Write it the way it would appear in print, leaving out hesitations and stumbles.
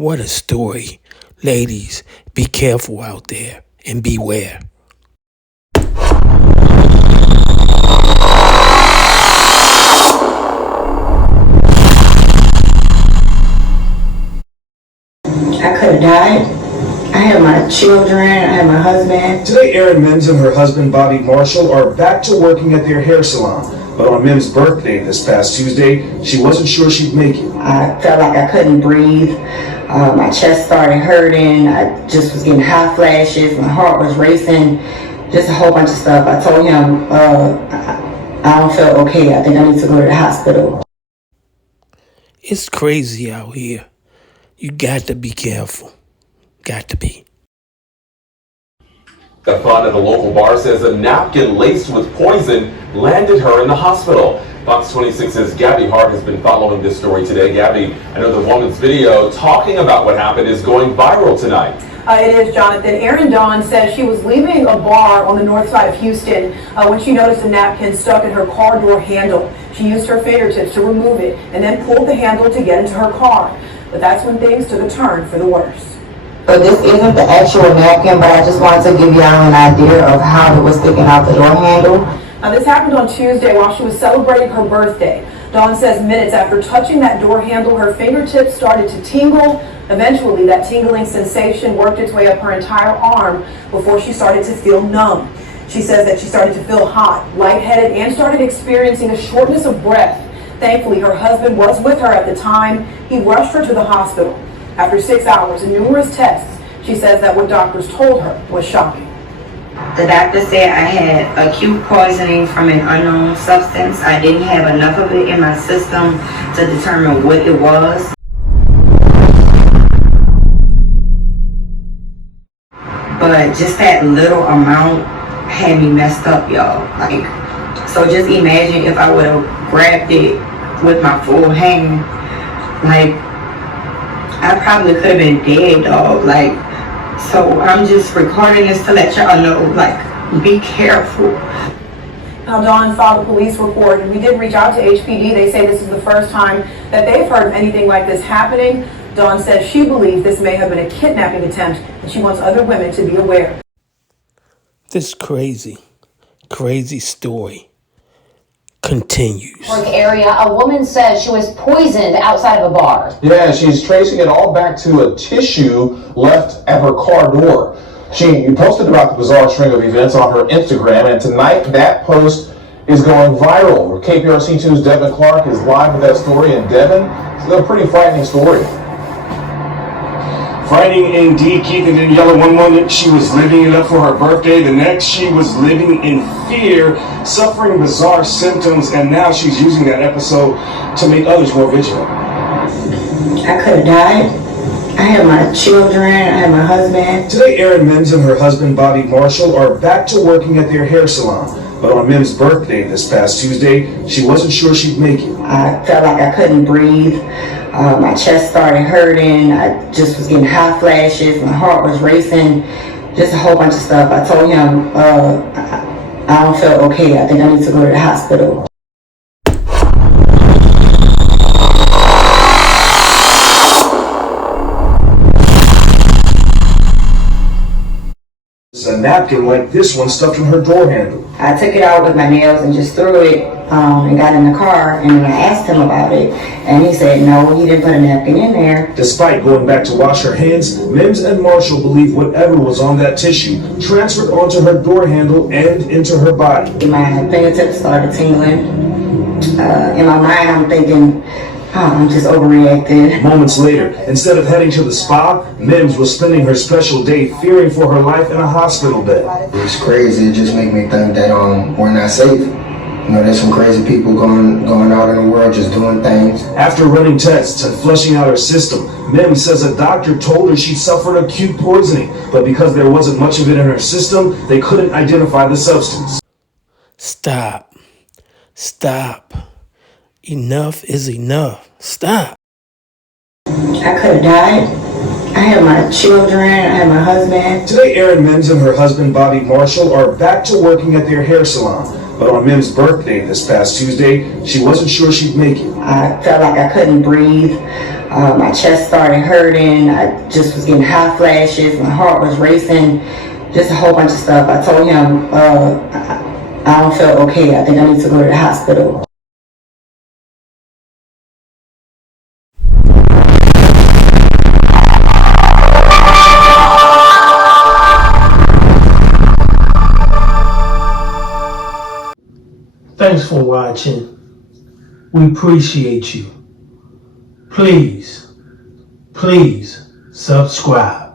What a story. Ladies, be careful out there and beware. I could have died. I had my children, I had my husband. Today, Erin Mims and her husband, Bobby Marshall, are back to working at their hair salon. But on Mims' birthday this past Tuesday, she wasn't sure she'd make it. I felt like I couldn't breathe. My chest started hurting. I just was getting hot flashes. My heart was racing. Just a whole bunch of stuff. I told him, I don't feel okay. I think I need to go to the hospital. It's crazy out here. You got to be careful. Got to be. The front of the local bar says a napkin laced with poison landed her in the hospital. Fox 26's Gabby Hart has been following this story today. Gabby, I know the woman's video talking about what happened is going viral tonight. It is, Jonathan. Erin Dawn says she was leaving a bar on the north side of Houston when she noticed a napkin stuck in her car door handle. She used her fingertips to remove it and then pulled the handle to get into her car. But that's when things took a turn for the worse. So this isn't the actual napkin, but I just wanted to give y'all an idea of how it was sticking out the door handle. This happened on Tuesday while she was celebrating her birthday. Dawn says minutes after touching that door handle, her fingertips started to tingle. Eventually, that tingling sensation worked its way up her entire arm before she started to feel numb. She says that she started to feel hot, lightheaded, and started experiencing a shortness of breath. Thankfully, her husband was with her at the time. He rushed her to the hospital. After 6 hours and numerous tests, she says that what doctors told her was shocking. The doctor said I had acute poisoning from an unknown substance. I didn't have enough of it in my system to determine what it was. But just that little amount had me messed up, y'all. So just imagine if I would have grabbed it with my full hand. I probably could have been dead, dog. So I'm just recording this to let y'all know, be careful. Now, Dawn filed a police report, and we did reach out to HPD. They say this is the first time that they've heard of anything like this happening. Dawn says she believes this may have been a kidnapping attempt, and she wants other women to be aware. This crazy story continues. Area, a woman says she was poisoned outside of a bar. Yeah, she's tracing it all back to a tissue left at her car door. She posted about the bizarre string of events on her Instagram, and tonight that post is going viral. KPRC2's Devin Clark is live with that story, and Devin, it's a pretty frightening story. Frightening indeed, Keith. And then Yellow, one moment she was living it up for her birthday, the next she was living in fear, suffering bizarre symptoms, and now she's using that episode to make others more vigilant. I could have died. I had my children, I had my husband. Today, Erin Mims and her husband, Bobby Marshall, are back to working at their hair salon. But on Mims' birthday this past Tuesday, she wasn't sure she'd make it. I felt like I couldn't breathe. My chest started hurting. I just was getting hot flashes. My heart was racing. Just a whole bunch of stuff. I told him, I don't feel okay. I think I need to go to the hospital. A napkin like this one stuffed in her door handle. I took it out with my nails and just threw it and got in the car, and I asked him about it, and he said no, he didn't put a napkin in there. Despite going back to wash her hands, Mims and Marshall believe whatever was on that tissue transferred onto her door handle and into her body. My fingertips started tingling. In my mind, I'm thinking, I'm just overreacted. Moments later, instead of heading to the spa, Mims was spending her special day fearing for her life in a hospital bed. It's crazy. It just made me think that we're not safe. There's some crazy people going out in the world just doing things. After running tests and flushing out her system, Mims says a doctor told her she suffered acute poisoning, but because there wasn't much of it in her system, they couldn't identify the substance. Stop. Enough is enough. Stop. I could have died. I had my children, I had my husband. Today, Erin Mims and her husband, Bobby Marshall, are back to working at their hair salon. But on Mims' birthday this past Tuesday, she wasn't sure she'd make it. I felt like I couldn't breathe. My chest started hurting. I just was getting hot flashes. My heart was racing. Just a whole bunch of stuff. I told him, I don't feel okay. I think I need to go to the hospital. Thanks for watching. We appreciate you. Please subscribe.